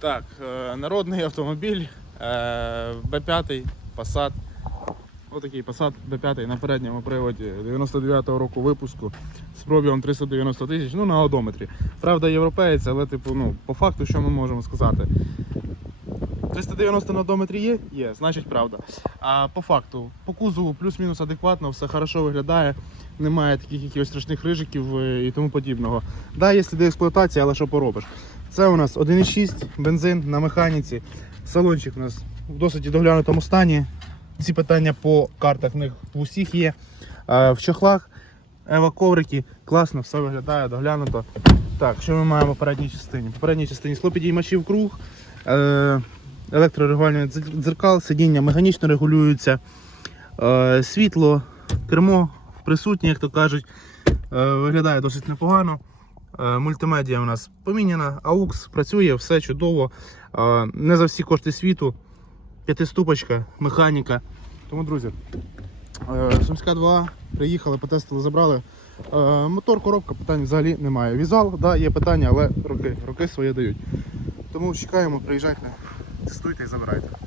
Так, е, народний автомобіль е, B5 Passat. Отакий Passat B5 на передньому приводі 99-го року випуску з пробігом 390 тисяч, ну на одометрі. Правда, європеєць, але типу, ну, по факту, що ми можемо сказати? 390 на одометрі є? Є, значить правда. А по факту, по кузову плюс-мінус адекватно, все хорошо виглядає, немає таких якихось страшних рижиків е, і тому подібного. Да, є сліди експлуатації, але що поробиш? Це у нас 1,6 бензин на механіці. Салончик у нас в досить доглянутому стані. Ці питання по картах в них в усіх є. В чохлах Ева коврики, класно, все виглядає, доглянуто. Так, що ми маємо в передній частині? В передній частині склопідіймачів круг, е, електрорегулювання дзеркал, сидіння механічно регулюються, е, світло, кермо присутнє, як то кажуть. Е, виглядає досить непогано. Е, Мультимедіа у нас поміняна, AUX працює, все чудово. Е, Не за всі кошти світу. П'ятиступочка, механіка. Тому, друзі, е, Сумська 2 приїхали, потестили, забрали. Мотор, коробка, питань взагалі немає. Візуал, да, є питання, але роки, роки своє дають. Тому чекаємо, приїжджайте, тестуйте і забирайте.